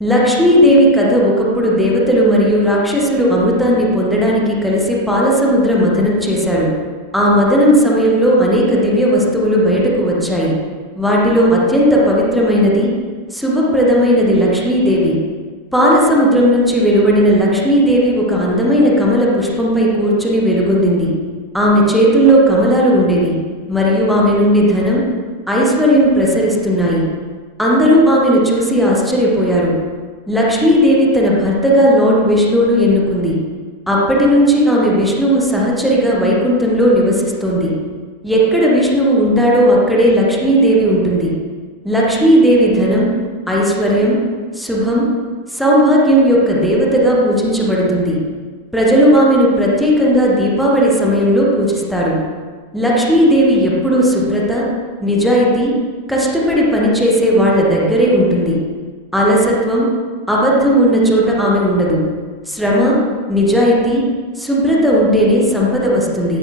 లక్ష్మీదేవి కథ ఒకప్పుడు దేవతలు మరియు రాక్షసులు అమృతాన్ని పొందడానికి కలిసి పాలసముద్ర మథనం చేశారు. ఆ మథనం సమయంలో అనేక దివ్య వస్తువులు బయటకు వచ్చాయి. వాటిలో అత్యంత పవిత్రమైనది, శుభప్రదమైనది లక్ష్మీదేవి. పాలసముద్రం నుంచి వెలువడిన లక్ష్మీదేవి ఒక అందమైన కమల పుష్పంపై కూర్చుని వెలుగొందింది. ఆమె చేతుల్లో కమలాలు ఉండేవి మరియు ఆమె నుండి ధనం, ఐశ్వర్యం ప్రసరిస్తున్నాయి. అందరూ ఆమెను చూసి ఆశ్చర్యపోయారు. లక్ష్మీదేవి తన భర్తగా లార్డ్ విష్ణువును ఎన్నుకుంది. అప్పటి నుంచి ఆమె విష్ణువు సహచరిగా వైకుంఠంలో నివసిస్తోంది. ఎక్కడ విష్ణువు ఉంటాడో అక్కడే లక్ష్మీదేవి ఉంటుంది. లక్ష్మీదేవి ధనం, ఐశ్వర్యం, శుభం, సౌభాగ్యం యొక్క దేవతగా పూజించబడుతుంది. ప్రజలు ఆమెను ప్రత్యేకంగా దీపావళి సమయంలో పూజిస్తారు. లక్ష్మీదేవి ఎప్పుడూ శుభ్రత, నిజాయితీ, కష్టపడి పనిచేసే వాళ్ల దగ్గరే ఉంటుంది. అలసత్వం, అబద్ధం ఉన్న చోట ఆమె ఉండదు. శ్రమ, నిజాయితీ, శుభ్రత ఉంటేనే సంపద వస్తుంది.